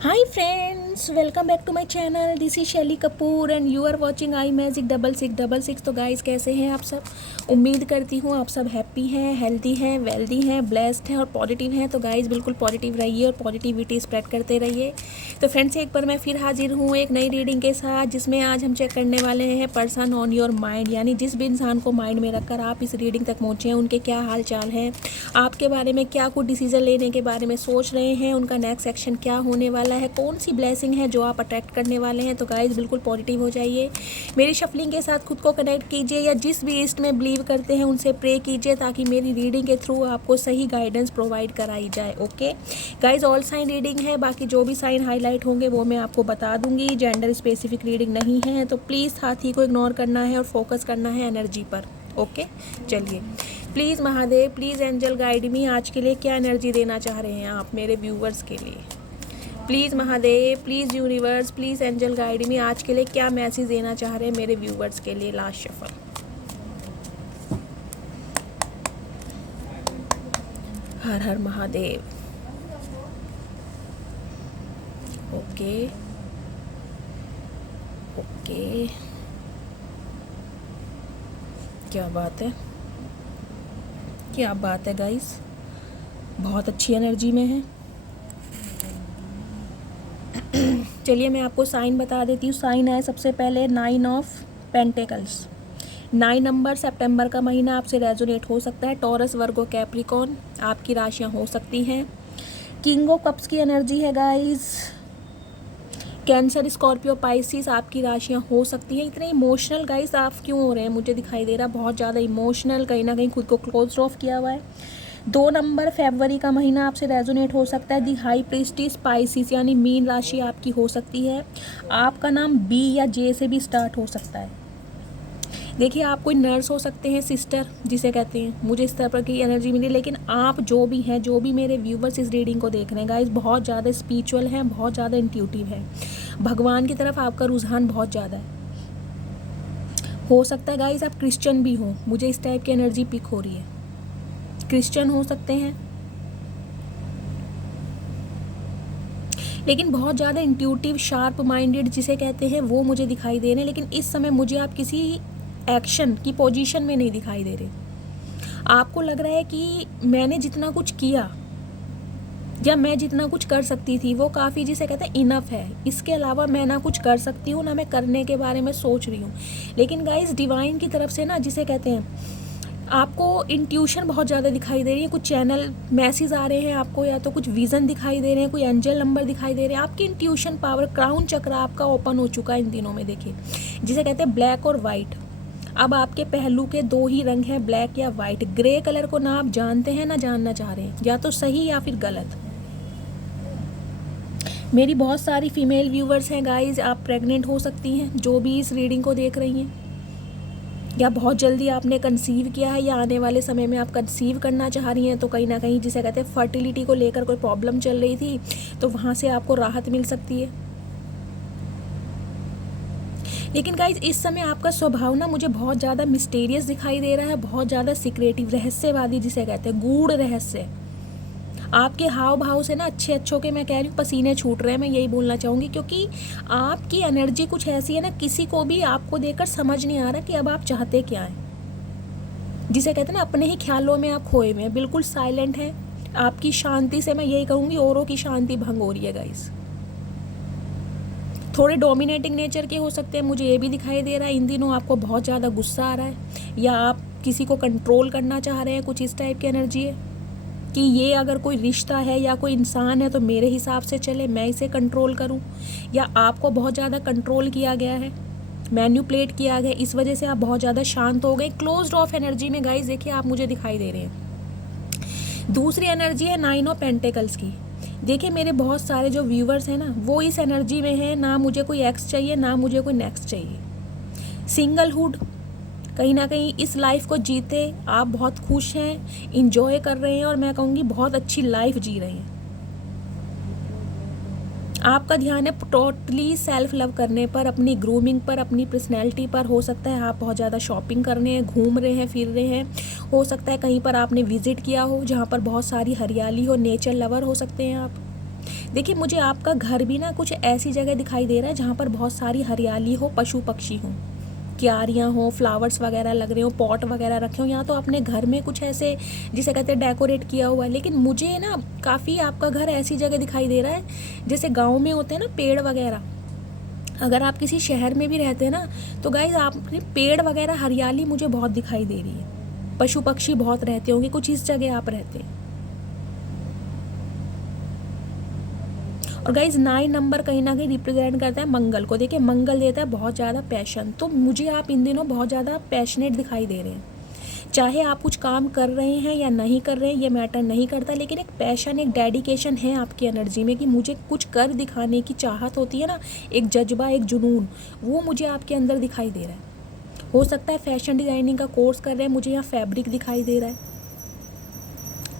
Hi friends, welcome back to my channel. This is Shaily Kapoor and you are watching I magic 6666। तो guys कैसे हैं आप सब। उम्मीद करती हूँ आप सब हैप्पी हैं, हेल्दी हैं, वेल्दी हैं, ब्लेस्ड हैं और पॉजिटिव हैं। तो गाइस बिल्कुल पॉजिटिव रहिए और पॉजिटिविटी स्प्रेड करते रहिए। तो फ्रेंड्स एक बार मैं फिर हाजिर हूँ एक नई रीडिंग के साथ, जिसमें आज हम चेक करने वाले हैं पर्सन ऑन योर माइंड, यानी जिस भी इंसान को माइंड में रखकर आप इस रीडिंग तक पहुँचे हैं उनके क्या हाल चाल हैं, आपके बारे में क्या कुछ डिसीजन लेने के बारे में सोच रहे हैं, उनका नेक्स्ट एक्शन क्या होने वाला है, कौन सी ब्लेसिंग है जो आप अट्रैक्ट करने वाले हैं। तो गाइज बिल्कुल पॉजिटिव हो जाइए, मेरी शफलिंग के साथ खुद को कनेक्ट कीजिए या जिस भी ईस्ट में बिलीव करते हैं उनसे प्रे कीजिए ताकि मेरी रीडिंग के थ्रू आपको सही गाइडेंस प्रोवाइड कराई जाए। Okay guys, all sign reading है, बाकी जो भी साइन हाईलाइट होंगे वो मैं आपको बता दूंगी। जेंडर स्पेसिफिक रीडिंग नहीं है, तो प्लीज़ साथी को इग्नोर करना है और फोकस करना है एनर्जी पर। ओके चलिए, please Mahadev, please angel guide me, आज के लिए क्या एनर्जी देना चाह रहे हैं आप मेरे व्यूवर्स के लिए। Please Mahadev, please universe, please angel guide me, आज के लिए क्या मैसेज देना चाह रहे हैं मेरे व्यूवर्स के लिए। Last shuffle. हर हर महादेव। ओके ओके, क्या बात है, क्या बात है गाइस, बहुत अच्छी एनर्जी में है। चलिए मैं आपको साइन बता देती हूँ। साइन है सबसे पहले 9 ऑफ पेंटिकल्स। 9 नंबर, सितंबर का महीना आपसे रेजोनेट हो सकता है। टॉरस, वर्गो, कैप्रिकॉर्न आपकी राशियाँ हो सकती हैं। किंग ऑफ कप्स की एनर्जी है गाइस। कैंसर, स्कॉर्पियो, पाइसिस आपकी राशियाँ हो सकती हैं। इतने इमोशनल गाइस आप क्यों हो रहे हैं, मुझे दिखाई दे रहा बहुत ज़्यादा इमोशनल, कहीं ना कहीं खुद को क्लोज ऑफ किया हुआ है। 2 नंबर, फरवरी का महीना आपसे रेजोनेट हो सकता है। दी हाई प्रीस्टिस, स्पाइसिस यानी मीन राशि आपकी हो सकती है। आपका नाम बी या जे से भी स्टार्ट हो सकता है। देखिए आप कोई नर्स हो सकते हैं, सिस्टर जिसे कहते हैं, मुझे इस तरह की एनर्जी मिली। लेकिन आप जो भी हैं, जो भी मेरे व्यूवर्स इस रीडिंग को देख रहे हैं गाइस, बहुत ज़्यादा स्पिरिचुअल हैं, बहुत ज़्यादा इंट्यूटिव है, भगवान की तरफ आपका रुझान बहुत ज़्यादा है। हो सकता है गाइस आप क्रिश्चियन भी हों, मुझे इस टाइप की एनर्जी पिक हो रही है। क्रिश्चियन हो सकते हैं, लेकिन बहुत ज़्यादा इंट्यूटिव, शार्प माइंडेड जिसे कहते हैं, वो मुझे दिखाई दे रहे हैं। लेकिन इस समय मुझे आप किसी एक्शन की पोजीशन में नहीं दिखाई दे रहे। आपको लग रहा है कि मैंने जितना कुछ किया या मैं जितना कुछ कर सकती थी वो काफ़ी, जिसे कहते हैं, इनफ है। इसके अलावा मैं ना कुछ कर सकती हूँ ना मैं करने के बारे में सोच रही हूँ। लेकिन गाइस डिवाइन की तरफ से ना, जिसे कहते हैं, आपको इंट्यूशन बहुत ज़्यादा दिखाई दे रही है। कुछ चैनल मैसेज आ रहे हैं आपको, या तो कुछ विज़न दिखाई दे रहे हैं, कोई एंजल नंबर दिखाई दे रहे हैं। आपकी इंट्यूशन पावर, क्राउन चक्र आपका ओपन हो चुका है इन दिनों में। देखिए जिसे कहते हैं ब्लैक और वाइट। अब आपके पहलू के 2 ही रंग हैं, ब्लैक या वाइट। ग्रे कलर को ना आप जानते हैं ना जानना चाह रहे हैं, या तो सही या फिर गलत। मेरी बहुत सारी फीमेल व्यूवर्स हैं गाइज, आप प्रेग्नेंट हो सकती हैं जो भी इस रीडिंग को देख रही हैं, या बहुत जल्दी आपने कंसीव किया है, या आने वाले समय में आप कंसीव करना चाह रही हैं। तो कहीं ना कहीं जिसे कहते हैं फर्टिलिटी को लेकर कोई प्रॉब्लम चल रही थी, तो वहाँ से आपको राहत मिल सकती है। लेकिन गाइज इस समय आपका स्वभाव ना मुझे बहुत ज़्यादा मिस्टीरियस दिखाई दे रहा है, बहुत ज़्यादा सीक्रेटिव, रहस्यवादी जिसे कहते हैं, गूढ़ रहस्य। आपके हाव भाव से ना अच्छों के, मैं कह रही हूँ, पसीने छूट रहे हैं, मैं यही बोलना चाहूँगी। क्योंकि आपकी एनर्जी कुछ ऐसी है ना, किसी को भी आपको देखकर समझ नहीं आ रहा कि अब आप चाहते क्या हैं। जिसे कहते हैं ना, अपने ही ख्यालों में आप खोए हुए हैं, बिल्कुल साइलेंट हैं। आपकी शांति से मैं यही कहूँगी औरों की शांति भंग हो रही है गाइस। थोड़े डोमिनेटिंग नेचर के हो सकते हैं, मुझे ये भी दिखाई दे रहा है। इन दिनों आपको बहुत ज़्यादा गुस्सा आ रहा है, या आप किसी को कंट्रोल करना चाह रहे हैं, कुछ इस टाइप की एनर्जी है कि ये अगर कोई रिश्ता है या कोई इंसान है तो मेरे हिसाब से चले, मैं इसे कंट्रोल करूं। या आपको बहुत ज़्यादा कंट्रोल किया गया है, मैन्युपुलेट किया गया, इस वजह से आप बहुत ज़्यादा शांत हो गए, क्लोज्ड ऑफ एनर्जी में गाइस। देखिए आप मुझे दिखाई दे रहे हैं। दूसरी एनर्जी है 9 ऑफ पेंटिकल्स की। देखिए मेरे बहुत सारे जो व्यूवर्स हैं ना, वो इस एनर्जी में हैं, ना मुझे कोई एक्स चाहिए ना मुझे कोई नेक्स्ट चाहिए। सिंगलहुड, कहीं ना कहीं इस लाइफ को जीते आप बहुत खुश हैं, इंजॉय कर रहे हैं, और मैं कहूँगी बहुत अच्छी लाइफ जी रहे हैं। आपका ध्यान है टोटली सेल्फ लव करने पर, अपनी ग्रूमिंग पर, अपनी पर्सनैलिटी पर। हो सकता है आप बहुत ज़्यादा शॉपिंग कर रहे हैं, घूम रहे हैं, फिर रहे हैं। हो सकता है कहीं पर आपने विजिट किया हो जहाँ पर बहुत सारी हरियाली हो, नेचर लवर हो सकते हैं आप। देखिए मुझे आपका घर भी ना कुछ ऐसी जगह दिखाई दे रहा है जहाँ पर बहुत सारी हरियाली हो, पशु पक्षी हों, क्यारियाँ हों, फ्लावर्स वगैरह लग रहे हो, पॉट वगैरह रखे हो, या तो अपने घर में कुछ ऐसे जिसे कहते हैं डेकोरेट किया हुआ है। लेकिन मुझे ना काफ़ी आपका घर ऐसी जगह दिखाई दे रहा है जैसे गाँव में होते हैं ना पेड़ वगैरह। अगर आप किसी शहर में भी रहते हैं ना तो गाइज आपके पेड़ वगैरह हरियाली मुझे बहुत दिखाई दे रही है, पशु पक्षी बहुत रहते होंगे, कुछ इस जगह आप रहते हैं। और गाइज 9 नंबर कहीं ना कहीं रिप्रेजेंट करता है मंगल को। देखिए मंगल देता है बहुत ज़्यादा पैशन, तो मुझे आप इन दिनों बहुत ज़्यादा पैशनेट दिखाई दे रहे हैं। चाहे आप कुछ काम कर रहे हैं या नहीं कर रहे हैं ये मैटर नहीं करता, लेकिन एक पैशन, एक डेडिकेशन है आपकी एनर्जी में कि मुझे कुछ कर दिखाने की चाहत होती है ना, एक जज्बा, एक जुनून, वो मुझे आपके अंदर दिखाई दे रहा है। हो सकता है फैशन डिज़ाइनिंग का कोर्स कर रहे हैं, मुझे यहाँ फैब्रिक दिखाई दे रहा है।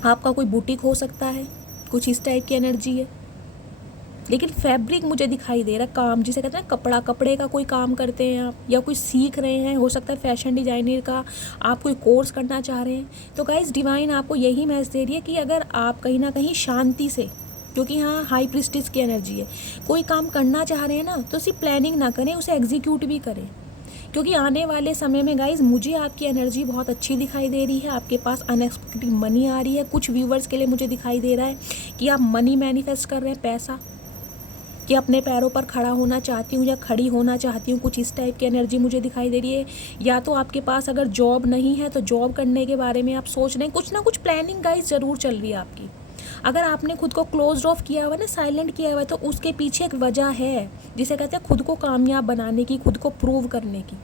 आपका कोई बुटीक हो सकता है, कुछ इस टाइप की एनर्जी है, लेकिन फैब्रिक मुझे दिखाई दे रहा है, काम जिसे कहते हैं कपड़ा, कपड़े का कोई काम करते हैं आप, या कोई सीख रहे हैं, हो सकता है फैशन डिज़ाइनर का आप कोई कोर्स करना चाह रहे हैं। तो गाइस डिवाइन आपको यही मैसेज दे रही है कि अगर आप कहीं ना कहीं शांति से, क्योंकि यहाँ हाई प्रिस्टिस की एनर्जी है, कोई काम करना चाह रहे हैं ना तो सिर्फ प्लानिंग ना करें, उसे एग्जीक्यूट भी करें। क्योंकि आने वाले समय में गाइज मुझे आपकी एनर्जी बहुत अच्छी दिखाई दे रही है, आपके पास अनएक्सपेक्टेड मनी आ रही है। कुछ व्यूवर्स के लिए मुझे दिखाई दे रहा है कि आप मनी मैनिफेस्ट कर रहे हैं, पैसा, कि अपने पैरों पर खड़ा होना चाहती हूँ या खड़ी होना चाहती हूँ, कुछ इस टाइप की एनर्जी मुझे दिखाई दे रही है। या तो आपके पास अगर जॉब नहीं है तो जॉब करने के बारे में आप सोच रहे हैं, कुछ ना कुछ प्लानिंग गाइस ज़रूर चल रही है आपकी। अगर आपने खुद को क्लोज ऑफ किया हुआ है ना, साइलेंट किया हुआ है, तो उसके पीछे एक वजह है जिसे कहते हैं खुद को कामयाब बनाने की, खुद को प्रूव करने की।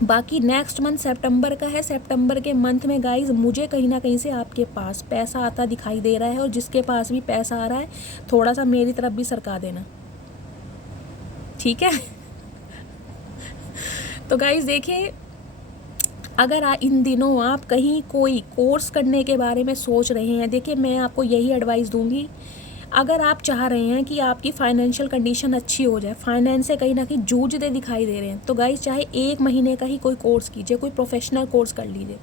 बाकी नेक्स्ट मंथ सितंबर का है, सितंबर के मंथ में गाइज मुझे कहीं ना कहीं से आपके पास पैसा आता दिखाई दे रहा है, और जिसके पास भी पैसा आ रहा है थोड़ा सा मेरी तरफ भी सरका देना, ठीक है। तो गाइज देखिए, अगर इन दिनों आप कहीं कोई कोर्स करने के बारे में सोच रहे हैं, देखिए मैं आपको यही एडवाइस दूंगी, अगर आप चाह रहे हैं कि आपकी फाइनेंशियल कंडीशन अच्छी हो जाए, फाइनेंस से कहीं ना कहीं जूझते दिखाई दे रहे हैं, तो गाइस चाहे 1 महीने का ही कोई कोर्स कीजिए, कोई प्रोफेशनल कोर्स कर लीजिए,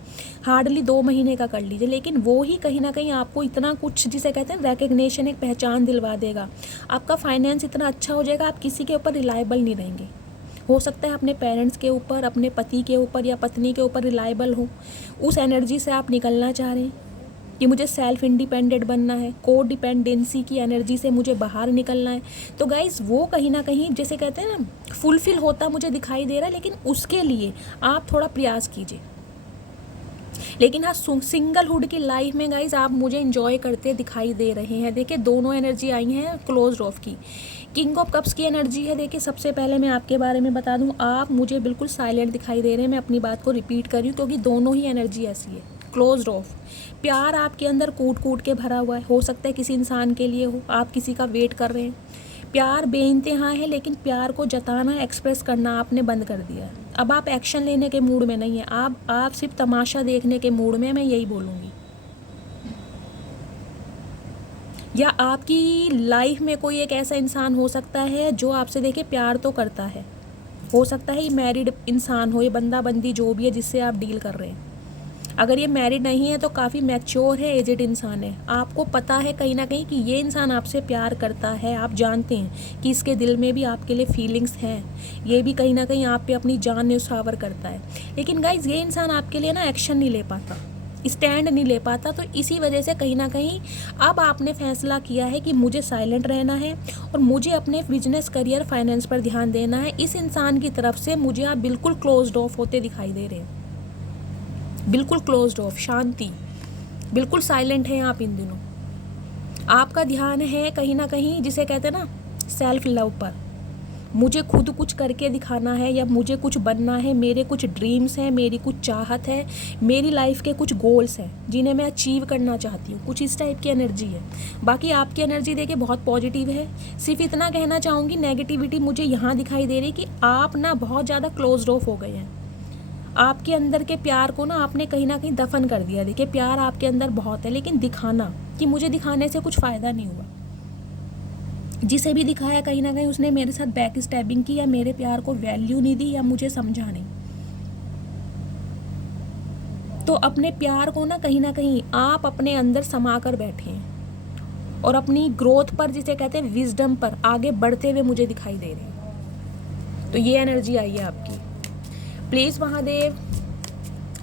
हार्डली 2 महीने का कर लीजिए, लेकिन वो ही कहीं ना कहीं आपको इतना कुछ जिसे कहते हैं रिकग्निशन, एक पहचान दिलवा देगा। आपका फाइनेंस इतना अच्छा हो जाएगा, आप किसी के ऊपर रिलायबल नहीं रहेंगे। हो सकता है अपने पेरेंट्स के ऊपर, अपने पति के ऊपर या पत्नी के ऊपर रिलायबल हो, उस एनर्जी से आप निकलना चाह रहे हैं कि मुझे सेल्फ इंडिपेंडेंट बनना है, को डिपेंडेंसी की एनर्जी से मुझे बाहर निकलना है। तो गाइस वो कहीं ना कहीं जैसे कहते हैं ना फुलफिल होता मुझे दिखाई दे रहा है, लेकिन उसके लिए आप थोड़ा प्रयास कीजिए। लेकिन हाँ, सिंगलहुड की लाइफ में गाइज आप मुझे इंजॉय करते दिखाई दे रहे हैं। देखिए दोनों एनर्जी आई हैं क्लोज ऑफ की, किंग ऑफ कप्स की एनर्जी है। देखिए सबसे पहले मैं आपके बारे में बता दूं, आप मुझे बिल्कुल साइलेंट दिखाई दे रहे हैं। मैं अपनी बात को रिपीट कर रही हूँ क्योंकि दोनों ही एनर्जी ऐसी है, क्लोज ऑफ। प्यार आपके अंदर कूट कूट के भरा हुआ है, हो सकता है किसी इंसान के लिए हो, आप किसी का वेट कर रहे हैं। प्यार बेइंतहा है, लेकिन प्यार को जताना, एक्सप्रेस करना आपने बंद कर दिया है। अब आप एक्शन लेने के मूड में नहीं है, आप सिर्फ तमाशा देखने के मूड में, मैं यही बोलूँगी। या आपकी लाइफ में कोई एक ऐसा इंसान हो सकता है जो आपसे देखिए प्यार तो करता है, हो सकता है ये मैरिड इंसान हो, ये बंदा बंदी जो भी है जिससे आप डील कर रहे हैं। अगर ये मैरिड नहीं है तो काफ़ी मैच्योर है, एजेड इंसान है। आपको पता है कहीं ना कहीं कि ये इंसान आपसे प्यार करता है, आप जानते हैं कि इसके दिल में भी आपके लिए फीलिंग्स हैं, ये भी कहीं ना कहीं आप पे अपनी जान न्यौछावर करता है। लेकिन गाइज ये इंसान आपके लिए ना एक्शन नहीं ले पाता, स्टैंड नहीं ले पाता, तो इसी वजह से कहीं ना कहीं अब आपने फैसला किया है कि मुझे साइलेंट रहना है और मुझे अपने बिजनेस, करियर, फाइनेंस पर ध्यान देना है। इस इंसान की तरफ से मुझे आप बिल्कुल क्लोज्ड ऑफ होते दिखाई दे रहे हैं, बिल्कुल क्लोज्ड ऑफ, शांति, बिल्कुल साइलेंट हैं आप इन दिनों। आपका ध्यान है कहीं ना कहीं जिसे कहते हैं ना सेल्फ लव पर, मुझे खुद कुछ करके दिखाना है या मुझे कुछ बनना है, मेरे कुछ ड्रीम्स हैं, मेरी कुछ चाहत है, मेरी लाइफ के कुछ गोल्स हैं जिन्हें मैं अचीव करना चाहती हूँ, कुछ इस टाइप की एनर्जी है। बाकी आपकी एनर्जी देखिए बहुत पॉजिटिव है। सिर्फ इतना कहना चाहूँगी, नेगेटिविटी मुझे यहाँ दिखाई दे रही कि आप ना बहुत ज़्यादा क्लोज्ड ऑफ हो गए हैं। आपके अंदर के प्यार को ना आपने कहीं ना कहीं दफन कर दिया। देखिए प्यार आपके अंदर बहुत है, लेकिन दिखाना कि मुझे दिखाने से कुछ फ़ायदा नहीं हुआ। जिसे भी दिखाया कहीं ना कहीं उसने मेरे साथ बैक स्टैबिंग की, या मेरे प्यार को वैल्यू नहीं दी, या मुझे समझा नहीं। तो अपने प्यार को ना कहीं आप अपने अंदर समा कर बैठे हैं। और अपनी ग्रोथ पर, जिसे कहते हैं विजडम पर, आगे बढ़ते हुए मुझे दिखाई दे रहे हैं। तो ये एनर्जी आई है आपकी। प्लीज़ महादेव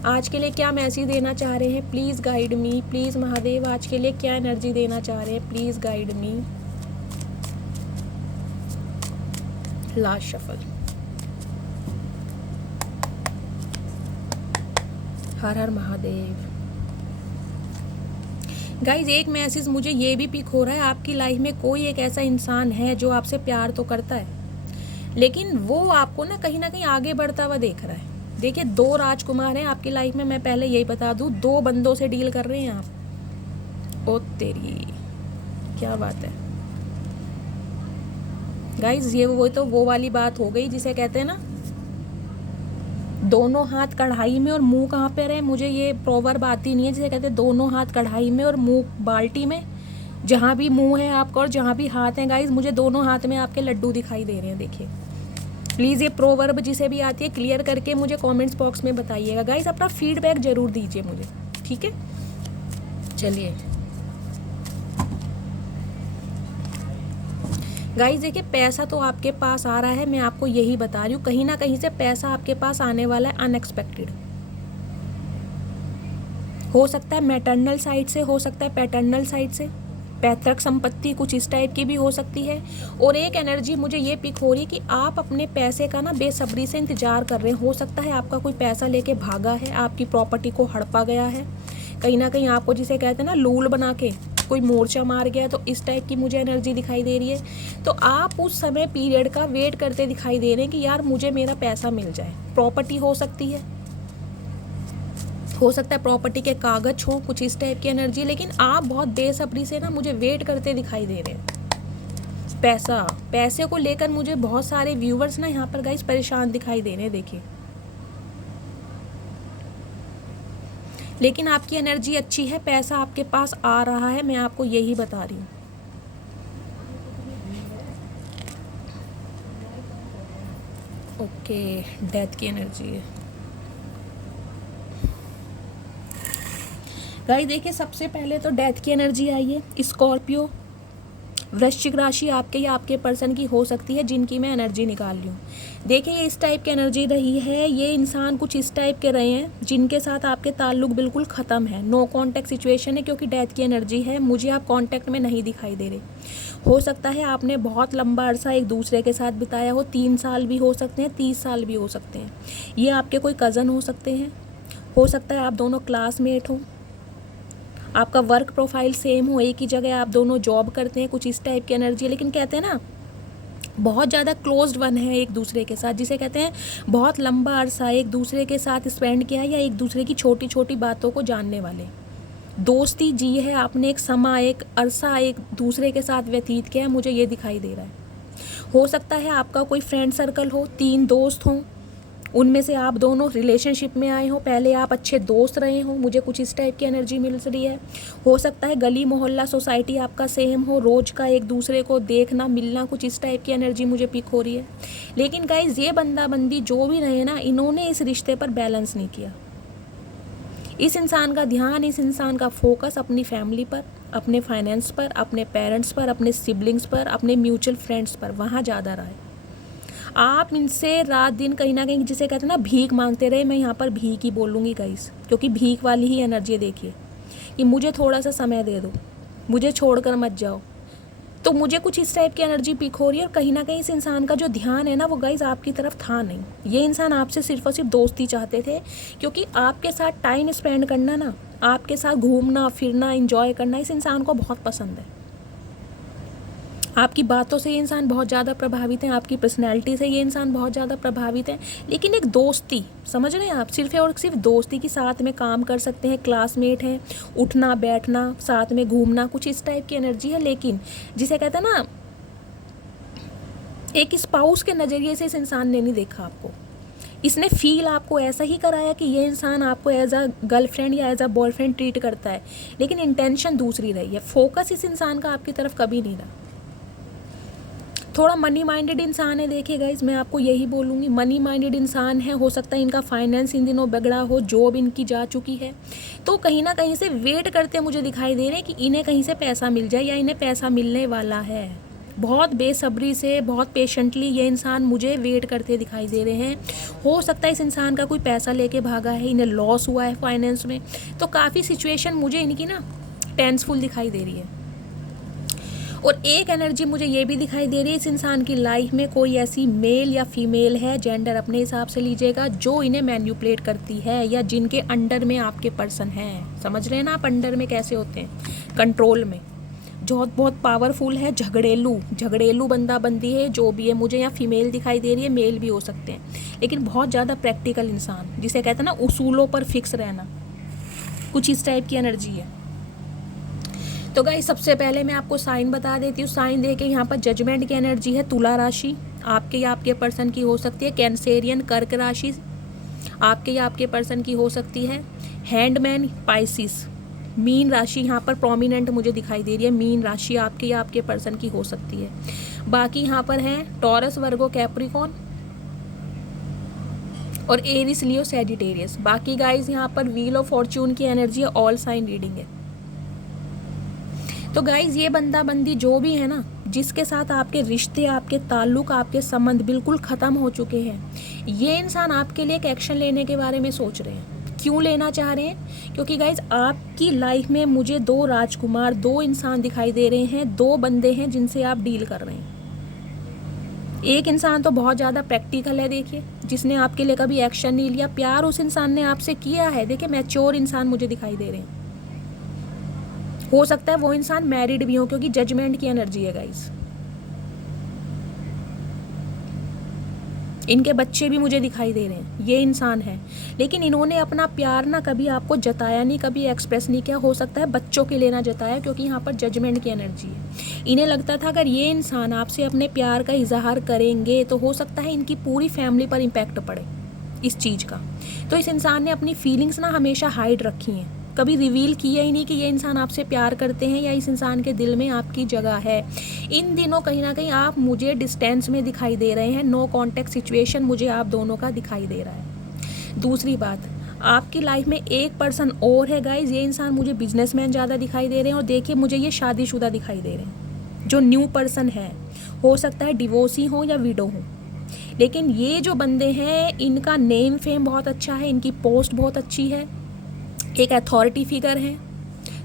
आज के लिए क्या मैसेज देना चाह रहे हैं, please guide me. Please Mahadev आज के लिए क्या एनर्जी देना चाह रहे हैं, please guide me. Last shuffle. हर हर महादेव। गाइज एक मैसेज मुझे ये भी पिक हो रहा है, आपकी लाइफ में कोई एक ऐसा इंसान है जो आपसे प्यार तो करता है, लेकिन वो आपको ना कहीं आगे बढ़ता हुआ देख रहा है। देखिए 2 राजकुमार हैं आपकी लाइफ में, मैं पहले यही बता दूं, 2 बंदों से डील कर रहे हैं आप। ओ तेरी, क्या बात है गाइज। ये वो वाली बात हो गई जिसे कहते हैं ना, दोनों हाथ कढ़ाई में और मुंह कहाँ पे रहे। मुझे ये प्रोवर्ब आती नहीं है जिसे कहते हैं दोनों हाथ कढ़ाई में और मुंह बाल्टी में। जहाँ भी मुंह है आपका और जहाँ भी हाथ है गाइज, मुझे दोनों हाथ में आपके लड्डू दिखाई दे रहे हैं। देखिए प्लीज़ ये प्रोवर्ब जिसे भी आती है क्लियर करके मुझे कमेंट्स बॉक्स में बताइएगा गाइज। अपना फीडबैक ज़रूर दीजिए मुझे, ठीक है। चलिए गाइज देखिए, पैसा तो आपके पास आ रहा है, मैं आपको यही बता रही हूँ, कहीं ना कहीं से पैसा आपके पास आने वाला है अनएक्सपेक्टेड। हो सकता है मैटरनल साइड से, हो सकता है पैटर्नल साइड से, पैतृक संपत्ति कुछ इस टाइप की भी हो सकती है। और एक एनर्जी मुझे ये पिक हो रही है कि आप अपने पैसे का ना बेसब्री से इंतजार कर रहे हैं। हो सकता है आपका कोई पैसा लेके भागा है, आपकी प्रॉपर्टी को हड़पा गया है, कहीं ना कहीं आपको जिसे कहते हैं ना लूल बना के कोई मोर्चा मार गया, तो इस टाइप की मुझे एनर्जी दिखाई दे रही है। तो आप उस समय पीरियड का वेट करते दिखाई दे रहे हैं कि यार मुझे मेरा पैसा मिल जाए। प्रॉपर्टी हो सकती है, हो सकता है प्रॉपर्टी के कागज हो, कुछ इस टाइप की एनर्जी, लेकिन आप बहुत बेसब्री से ना मुझे वेट करते दिखाई दे रहे हैं। पैसे को लेकर मुझे बहुत सारे व्यूवर्स ना यहाँ पर गाइस परेशान दिखाई दे रहे हैं। देखिए लेकिन आपकी एनर्जी अच्छी है, पैसा आपके पास आ रहा है, मैं आपको यही बता रही हूँ। ओके, डेथ की एनर्जी है गाइस। देखिए सबसे पहले तो डेथ की एनर्जी आई है। स्कॉर्पियो, वृश्चिक राशि आपके या आपके पर्सन की हो सकती है, जिनकी मैं एनर्जी निकाल रही हूँ। देखिए ये इस टाइप की एनर्जी रही है, ये इंसान कुछ इस टाइप के रहे हैं जिनके साथ आपके ताल्लुक बिल्कुल ख़त्म है, नो कांटेक्ट सिचुएशन है, क्योंकि डेथ की एनर्जी है। मुझे आप कांटेक्ट में नहीं दिखाई दे रहे। हो सकता है आपने बहुत लंबा अरसा एक दूसरे के साथ बिताया हो, 3 साल भी हो सकते हैं, 30 साल भी हो सकते हैं। ये आपके कोई कज़न हो सकते हैं, हो सकता है आप दोनों क्लासमेट हों, आपका वर्क प्रोफाइल सेम हो, एक ही जगह आप दोनों जॉब करते हैं, कुछ इस टाइप की एनर्जी। लेकिन कहते हैं ना बहुत ज़्यादा क्लोज्ड वन है एक दूसरे के साथ, जिसे कहते हैं बहुत लंबा अरसा एक दूसरे के साथ स्पेंड किया, या एक दूसरे की छोटी छोटी बातों को जानने वाले दोस्ती जी है आपने, एक समय एक अरसा एक दूसरे के साथ व्यतीत किया है, मुझे ये दिखाई दे रहा है। हो सकता है आपका कोई फ्रेंड सर्कल हो, 3 दोस्त हों, उनमें से आप दोनों रिलेशनशिप में आए हो, पहले आप अच्छे दोस्त रहे हो, मुझे कुछ इस टाइप की एनर्जी मिल रही है। हो सकता है गली मोहल्ला सोसाइटी आपका सेम हो, रोज़ का एक दूसरे को देखना मिलना, कुछ इस टाइप की एनर्जी मुझे पिक हो रही है। लेकिन गाइज ये बंदा बंदी जो भी रहे ना, इन्होंने इस रिश्ते पर बैलेंस नहीं किया। इस इंसान का ध्यान, इस इंसान का फोकस अपनी फैमिली पर, अपने फाइनेंस पर, अपने पेरेंट्स पर, अपने सिबलिंग्स पर, अपने म्यूचुअल फ्रेंड्स पर, वहाँ ज़्यादा रहा है। आप इनसे रात दिन कहीं ना कहीं जिसे कहते हैं ना भीख मांगते रहे। मैं यहाँ पर भीख ही बोलूँगी गाइस, क्योंकि भीख वाली ही एनर्जी देखिए कि मुझे थोड़ा सा समय दे दो, मुझे छोड़कर मत जाओ। तो मुझे कुछ इस टाइप की एनर्जी पिक हो रही है। और कहीं ना कहीं इस इंसान का जो ध्यान है ना, वो गाइस आपकी तरफ था नहीं। ये इंसान आपसे सिर्फ और सिर्फ दोस्ती चाहते थे, क्योंकि आपके साथ टाइम स्पेंड करना ना, आपके साथ घूमना फिरना इंजॉय करना इस इंसान को बहुत पसंद है। आपकी बातों से ये इंसान बहुत ज़्यादा प्रभावित है, आपकी पर्सनैलिटी से ये इंसान बहुत ज़्यादा प्रभावित है। लेकिन एक दोस्ती, समझ रहे हैं आप, सिर्फ और सिर्फ दोस्ती की, साथ में काम कर सकते हैं, क्लासमेट हैं, उठना बैठना साथ में घूमना, कुछ इस टाइप की एनर्जी है। लेकिन जिसे कहते हैं ना एक स्पाउस के नज़रिए से इस इंसान ने नहीं देखा आपको। इसने फील आपको ऐसा ही कराया कि ये इंसान आपको एज अ गर्लफ्रेंड या एज अ बॉयफ्रेंड ट्रीट करता है, लेकिन इंटेंशन दूसरी रही है। फोकस इस इंसान का आपकी तरफ कभी नहीं रहा। थोड़ा मनी माइंडेड इंसान है। देखिए गाइस, मैं आपको यही बोलूँगी, मनी माइंडेड इंसान है। हो सकता है इनका फाइनेंस इन दिनों बिगड़ा हो, जॉब इनकी जा चुकी है, तो कहीं ना कहीं से वेट करते मुझे दिखाई दे रहे हैं कि इन्हें कहीं से पैसा मिल जाए या इन्हें पैसा मिलने वाला है। बहुत बेसब्री से, बहुत पेशेंटली ये इंसान मुझे वेट करते दिखाई दे रहे हैं। हो सकता है इस इंसान का कोई पैसा लेके भागा है, इन्हें लॉस हुआ है फाइनेंस में, तो काफ़ी सिचुएशन मुझे इनकी ना टेंसफुल दिखाई दे रही है। और एक एनर्जी मुझे ये भी दिखाई दे रही है, इस इंसान की लाइफ में कोई ऐसी मेल या फीमेल है, जेंडर अपने हिसाब से लीजिएगा, जो इन्हें मैन्युपुलेट करती है या जिनके अंडर में आपके पर्सन हैं। समझ रहे हैं ना आप अंडर में कैसे होते हैं, कंट्रोल में। जो बहुत पावरफुल है, झगड़ेलू बंदा बंदी है, जो भी है। मुझे यहाँ फीमेल दिखाई दे रही है, मेल भी हो सकते हैं, लेकिन बहुत ज़्यादा प्रैक्टिकल इंसान, जिसे कहते हैं ना उसूलों पर फिक्स रहना, कुछ इस टाइप की एनर्जी है। तो गाइस, सबसे पहले मैं आपको साइन बता देती हूँ। साइन दे के यहाँ पर जजमेंट की एनर्जी है। तुला राशि आपके या आपके पर्सन की हो सकती है। कैंसेरियन कर्क राशि आपके या आपके पर्सन की हो सकती है। हैंडमैन पाइसिस, मीन राशि यहाँ पर प्रोमिनेंट मुझे दिखाई दे रही है। मीन राशि आपके या आपके पर्सन की हो सकती है। बाकी यहाँ पर हैं टॉरस, वर्गो, कैप्रिकॉन और एरिस, लियो, सैजिटेरियस। बाकी गाइस यहाँ पर व्हील ऑफ फॉर्च्यून की एनर्जी है, ऑल साइन रीडिंग है। तो गाइज, ये बंदा बंदी जो भी है ना, जिसके साथ आपके रिश्ते, आपके ताल्लुक, आपके संबंध बिल्कुल ख़त्म हो चुके हैं, ये इंसान आपके लिए एक एक्शन लेने के बारे में सोच रहे हैं। क्यों लेना चाह रहे हैं? क्योंकि गाइज, आपकी लाइफ में मुझे 2 राजकुमार, 2 इंसान दिखाई दे रहे हैं, 2 बंदे हैं जिनसे आप डील कर रहे हैं। एक इंसान तो बहुत ज़्यादा प्रैक्टिकल है, देखिए, जिसने आपके लिए कभी एक्शन नहीं लिया। प्यार उस इंसान ने आपसे किया है, देखिए मैच्योर इंसान मुझे दिखाई दे रहे हैं। हो सकता है वो इंसान मैरिड भी हो, क्योंकि जजमेंट की एनर्जी है गाइस। इनके बच्चे भी मुझे दिखाई दे रहे हैं, ये इंसान है, लेकिन इन्होंने अपना प्यार ना कभी आपको जताया नहीं, कभी एक्सप्रेस नहीं किया। हो सकता है बच्चों के लिए ना जताया, क्योंकि यहाँ पर जजमेंट की एनर्जी है। इन्हें लगता था अगर ये इंसान आपसे अपने प्यार का इजहार करेंगे तो हो सकता है इनकी पूरी फैमिली पर इम्पैक्ट पड़े इस चीज़ का। तो इस इंसान ने अपनी फीलिंग्स ना हमेशा हाइड रखी हैं, कभी रिवील किया ही नहीं कि ये इंसान आपसे प्यार करते हैं या इस इंसान के दिल में आपकी जगह है। इन दिनों कहीं ना कहीं आप मुझे डिस्टेंस में दिखाई दे रहे हैं, नो कॉन्टैक्ट सिचुएशन मुझे आप दोनों का दिखाई दे रहा है। दूसरी बात, आपकी लाइफ में एक पर्सन और है गाइज, ये इंसान मुझे बिजनेसमैन ज़्यादा दिखाई दे रहे हैं, और देखिए मुझे ये शादीशुदा दिखाई दे रहे हैं। जो न्यू पर्सन है, हो सकता है डिवोर्सी हो या विडो हो, लेकिन ये जो बंदे हैं इनका नेम फेम बहुत अच्छा है, इनकी पोस्ट बहुत अच्छी है, एक अथॉरिटी फिगर है,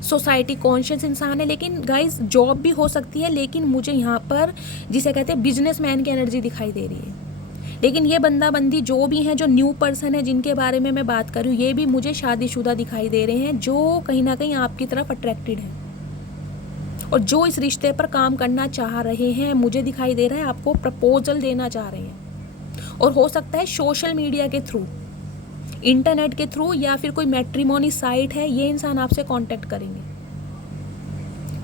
सोसाइटी कॉन्शियस इंसान है। लेकिन गाइस, जॉब भी हो सकती है, लेकिन मुझे यहाँ पर जिसे कहते हैं बिजनेसमैन की एनर्जी दिखाई दे रही है। लेकिन ये बंदा बंदी जो भी है, जो न्यू पर्सन है जिनके बारे में मैं बात कर रही हूँ, ये भी मुझे शादीशुदा दिखाई दे रहे हैं, जो कहीं ना कहीं आपकी तरफ अट्रैक्टेड है और जो इस रिश्ते पर काम करना चाह रहे हैं। मुझे दिखाई दे रहा है आपको प्रपोजल देना चाह रहे हैं, और हो सकता है सोशल मीडिया के थ्रू, इंटरनेट के थ्रू, या फिर कोई मैट्रिमोनी साइट है, ये इंसान आपसे कांटेक्ट करेंगे।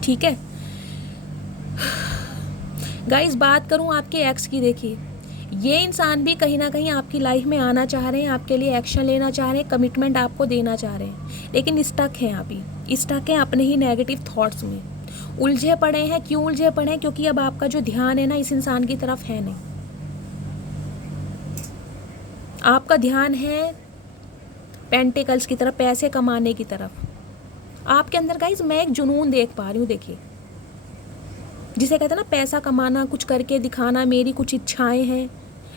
ठीक है गाइस, बात करूं आपके एक्स की, देखिए ये इंसान भी कहीं ना कहीं आपकी लाइफ में आना चाह रहे हैं, आपके लिए एक्शन लेना चाह रहे हैं, कमिटमेंट आपको देना चाह रहे हैं, लेकिन स्टक हैं, अभी स्टक हैं अपने ही नेगेटिव थॉट्स में, उलझे पड़े हैं। क्यों उलझे पड़े हैं? क्योंकि अब आपका जो ध्यान है ना इस इंसान की तरफ है नहीं, आपका ध्यान है पेंटिकल्स की तरफ, पैसे कमाने की तरफ। आपके अंदर गाइस मैं एक जुनून देख पा रही हूँ, देखिए, जिसे कहते हैं ना पैसा कमाना, कुछ करके दिखाना, मेरी कुछ इच्छाएं हैं,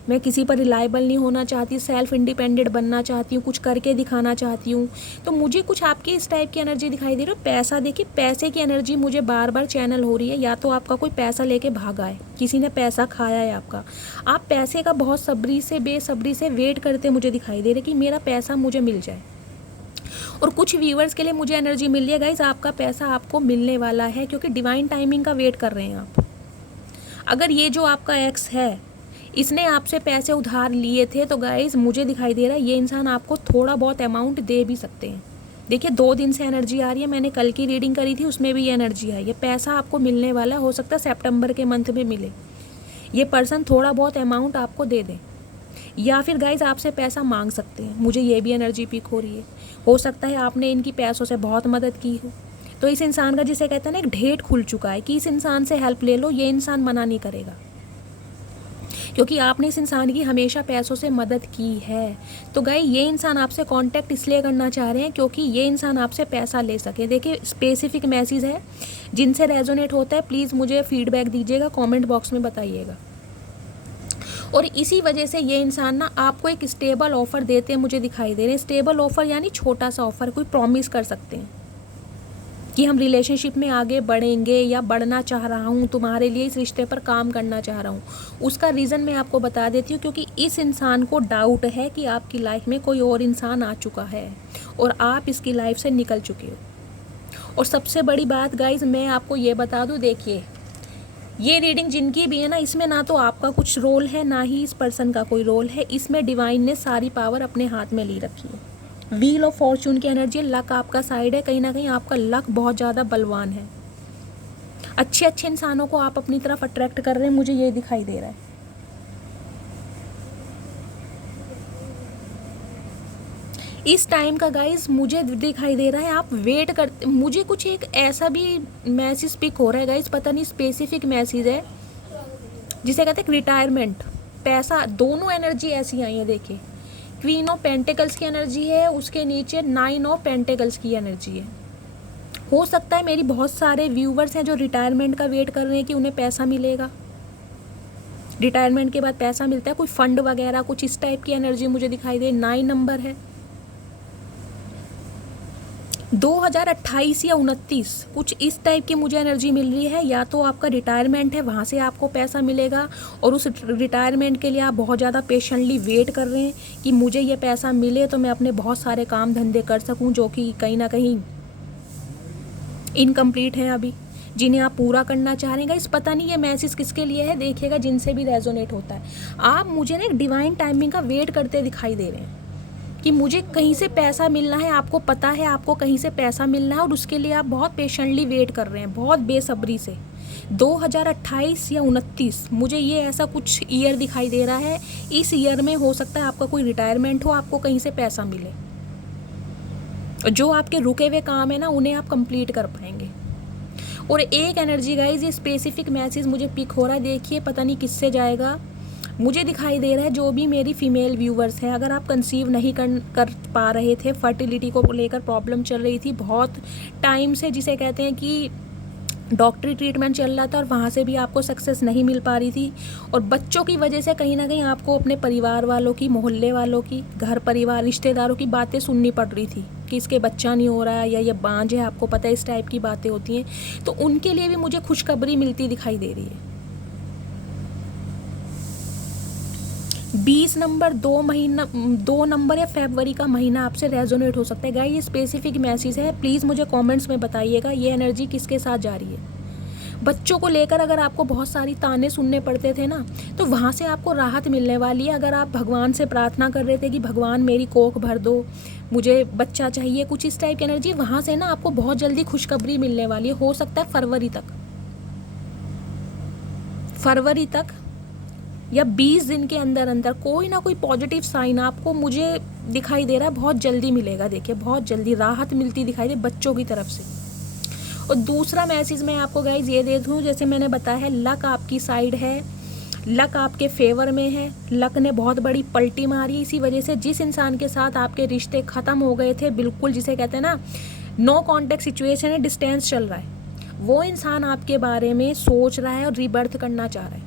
मैं किसी पर रिलायबल नहीं होना चाहती, सेल्फ इंडिपेंडेंट बनना चाहती हूँ, कुछ करके दिखाना चाहती हूँ। तो मुझे कुछ आपकी इस टाइप की एनर्जी दिखाई दे रही है। पैसा, देखिए पैसे की एनर्जी मुझे बार बार चैनल हो रही है। या तो आपका कोई पैसा लेके भागा है, किसी ने पैसा खाया है आपका, आप पैसे का बहुत सब्री से, बेसब्री से वेट करते मुझे दिखाई दे रहे कि मेरा पैसा मुझे मिल जाए। और कुछ व्यूअर्स के लिए मुझे एनर्जी मिल रही है गाइज, आपका पैसा आपको मिलने वाला है, क्योंकि डिवाइन टाइमिंग का वेट कर रहे हैं आप। अगर ये जो आपका एक्स है, इसने आपसे पैसे उधार लिए थे, तो गाइज मुझे दिखाई दे रहा है ये इंसान आपको थोड़ा बहुत अमाउंट दे भी सकते हैं। देखिए 2 दिन से एनर्जी आ रही है, मैंने कल की रीडिंग करी थी, उसमें भी ये एनर्जी आई। ये पैसा आपको मिलने वाला, हो सकता है सितंबर के मंथ में मिले। ये पर्सन थोड़ा बहुत अमाउंट आपको दे दे, या फिर गाइज आपसे पैसा मांग सकते हैं, मुझे ये भी एनर्जी पिक हो रही है। हो सकता है आपने इनकी पैसों से बहुत मदद की हो, तो इस इंसान का, जिसे कहते हैं ना, एक ढेट खुल चुका है कि इस इंसान से हेल्प ले लो, ये इंसान मना नहीं करेगा। क्योंकि आपने इस इंसान की हमेशा पैसों से मदद की है। तो गाइस ये इंसान आपसे कांटेक्ट इसलिए करना चाह रहे हैं क्योंकि ये इंसान आपसे पैसा ले सके। देखिए स्पेसिफिक मैसेज है, जिनसे रेजोनेट होता है प्लीज़ मुझे फीडबैक दीजिएगा, कमेंट बॉक्स में बताइएगा। और इसी वजह से ये इंसान ना आपको एक स्टेबल ऑफर देते हैं, मुझे दिखाई दे रहे हैं। स्टेबल ऑफर यानी छोटा सा ऑफर, कोई प्रॉमिस कर सकते हैं कि हम रिलेशनशिप में आगे बढ़ेंगे या बढ़ना चाह रहा हूँ, तुम्हारे लिए इस रिश्ते पर काम करना चाह रहा हूँ। उसका रीज़न मैं आपको बता देती हूँ, क्योंकि इस इंसान को डाउट है कि आपकी लाइफ में कोई और इंसान आ चुका है और आप इसकी लाइफ से निकल चुके हो। और सबसे बड़ी बात गाइज मैं आपको ये बता दूँ, देखिए ये रीडिंग जिनकी भी है ना, इसमें ना तो आपका कुछ रोल है ना ही इस पर्सन का कोई रोल है। इसमें डिवाइन ने सारी पावर अपने हाथ में ली रखी है। व्हील ऑफ फॉर्चून की एनर्जी, लक आपका साइड है, कहीं ना कहीं आपका लक बहुत ज़्यादा बलवान है। अच्छे अच्छे इंसानों को आप अपनी तरफ अट्रैक्ट कर रहे हैं, मुझे ये दिखाई दे रहा है। इस टाइम का गाइस मुझे दिखाई दे रहा है आप वेट करते, मुझे कुछ एक ऐसा भी मैसेज पिक हो रहा है गाइस, पता नहीं स्पेसिफिक मैसेज है जिसे कहते हैं रिटायरमेंट, पैसा, दोनों एनर्जी ऐसी आई है। देखिए क्वीन ऑफ पेंटिकल्स की एनर्जी है, उसके नीचे 9 ऑफ पेंटिकल्स की एनर्जी है। हो सकता है मेरी बहुत सारे व्यूवर्स हैं जो रिटायरमेंट का वेट कर रहे हैं कि उन्हें पैसा मिलेगा, रिटायरमेंट के बाद पैसा मिलता है, कोई फंड वगैरह कुछ इस टाइप की एनर्जी मुझे दिखाई दे। 9 नंबर है, 2028 या 29 कुछ इस टाइप की मुझे एनर्जी मिल रही है। या तो आपका रिटायरमेंट है, वहाँ से आपको पैसा मिलेगा और उस रिटायरमेंट के लिए आप बहुत ज़्यादा पेशेंटली वेट कर रहे हैं कि मुझे ये पैसा मिले तो मैं अपने बहुत सारे काम धंधे कर सकूं, जो कि कहीं ना कहीं इनकम्प्लीट हैं अभी, जिन्हें आप पूरा करना चाह रहे हैं। इस पता नहीं ये मैसेज किसके लिए है, देखिएगा जिनसे भी रेजोनेट होता है। आप मुझे ना एक डिवाइन टाइमिंग का वेट करते दिखाई दे रहे हैं कि मुझे कहीं से पैसा मिलना है, आपको पता है आपको कहीं से पैसा मिलना है और उसके लिए आप बहुत पेशेंटली वेट कर रहे हैं, बहुत बेसब्री से। 2028 या 29 मुझे ये ऐसा कुछ ईयर दिखाई दे रहा है। इस ईयर में हो सकता है आपका कोई रिटायरमेंट हो, आपको कहीं से पैसा मिले, जो आपके रुके हुए काम है ना उन्हें आप कंप्लीट कर पाएंगे। और एक एनर्जी गाइज, ये स्पेसिफिक मैसेज मुझे पिक हो रहा है, देखिए पता नहीं किससे जाएगा, मुझे दिखाई दे रहा है जो भी मेरी फीमेल व्यूवर्स हैं, अगर आप कंसीव नहीं कर पा रहे थे, फर्टिलिटी को लेकर प्रॉब्लम चल रही थी बहुत टाइम से, जिसे कहते हैं कि डॉक्टरी ट्रीटमेंट चल रहा था और वहाँ से भी आपको सक्सेस नहीं मिल पा रही थी, और बच्चों की वजह से कहीं ना कहीं आपको अपने परिवार वालों की, मोहल्ले वालों की, घर परिवार रिश्तेदारों की बातें सुननी पड़ रही थी कि इसके बच्चा नहीं हो रहा है या ये बांझ है, आपको पता है इस टाइप की बातें होती हैं। तो उनके लिए भी मुझे खुशखबरी मिलती दिखाई दे रही है। 20 नंबर 2 नंबर या फरवरी का महीना आपसे रेजोनेट हो सकता है गाइस, ये स्पेसिफिक मैसेज है, प्लीज़ मुझे कमेंट्स में बताइएगा ये एनर्जी किसके साथ जा रही है। बच्चों को लेकर अगर आपको बहुत सारी ताने सुनने पड़ते थे ना, तो वहाँ से आपको राहत मिलने वाली है। अगर आप भगवान से प्रार्थना कर रहे थे कि भगवान मेरी कोख भर दो, मुझे बच्चा चाहिए, कुछ इस टाइप की एनर्जी, वहाँ से ना आपको बहुत जल्दी खुशखबरी मिलने वाली है। हो सकता है फरवरी तक या 20 दिन के अंदर अंदर कोई ना कोई पॉजिटिव साइन आपको, मुझे दिखाई दे रहा है, बहुत जल्दी मिलेगा। देखिए बहुत जल्दी राहत मिलती दिखाई दे बच्चों की तरफ से। और दूसरा मैसेज मैं आपको गाइज ये दे दूँ, जैसे मैंने बताया है लक आपकी साइड है, लक आपके फेवर में है, लक ने बहुत बड़ी पलटी मारी। इसी वजह से जिस इंसान के साथ आपके रिश्ते ख़त्म हो गए थे, बिल्कुल जिसे कहते हैं ना नो कॉन्टैक्ट सिचुएशन है, डिस्टेंस चल रहा है, वो इंसान आपके बारे में सोच रहा है और रीबर्थ करना चाह रहा है,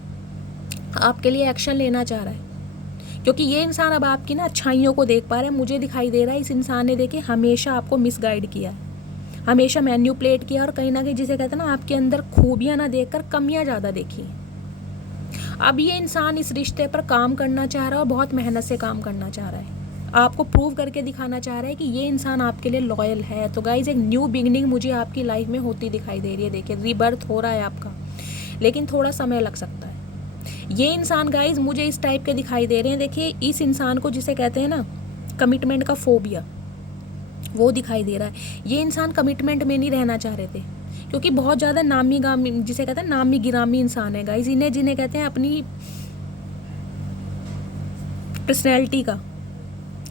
आपके लिए एक्शन लेना चाह रहा है, क्योंकि ये इंसान अब आपकी ना अच्छाइयों को देख पा रहा है। मुझे दिखाई दे रहा है इस इंसान ने देखिए हमेशा आपको मिसगाइड किया, हमेशा मैन्युपुलेट किया, और कहीं ना कहीं जिसे कहते हैं ना आपके अंदर खूबियां ना देखकर कमियां ज़्यादा देखी। अब ये इंसान इस रिश्ते पर काम करना चाह रहा है और बहुत मेहनत से काम करना चाह रहा है, आपको प्रूव करके दिखाना चाह रहा है कि ये इंसान आपके लिए लॉयल है। तो गाइज एक न्यू बिगनिंग मुझे आपकी लाइफ में होती दिखाई दे रही है। देखिए रीबर्थ हो रहा है आपका, लेकिन थोड़ा समय लग सकता है। ये इंसान गाइज मुझे इस टाइप के दिखाई दे रहे हैं। देखिए इस इंसान को जिसे कहते हैं ना कमिटमेंट का फोबिया, वो दिखाई दे रहा है। ये इंसान कमिटमेंट में नहीं रहना चाह रहे थे, क्योंकि बहुत ज़्यादा नामी गामी, जिसे कहते हैं नामी गिरामी इंसान है गाइज, इन्हें जिन्हें कहते हैं अपनी पर्सनैलिटी का,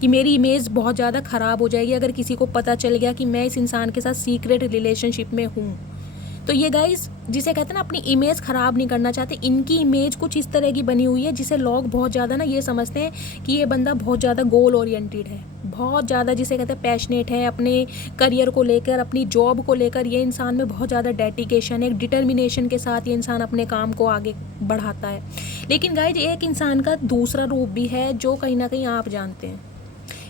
कि मेरी इमेज बहुत ज़्यादा ख़राब हो जाएगी अगर किसी को पता चल गया कि मैं इस इंसान के साथ सीक्रेट रिलेशनशिप में हूँ। तो ये गाइस जिसे कहते हैं ना अपनी इमेज ख़राब नहीं करना चाहते, इनकी इमेज कुछ इस तरह की बनी हुई है जिसे लोग बहुत ज़्यादा ना ये समझते हैं कि ये बंदा बहुत ज़्यादा गोल ओरिएंटेड है, बहुत ज़्यादा जिसे कहते हैं पैशनेट है अपने करियर को लेकर, अपनी जॉब को लेकर। ये इंसान में बहुत ज़्यादा डेडिकेशन है, एक डिटर्मिनेशन के साथ ये इंसान अपने काम को आगे बढ़ाता है। लेकिन गाइज एक इंसान का दूसरा रूप भी है जो कहीं ना कहीं आप जानते हैं,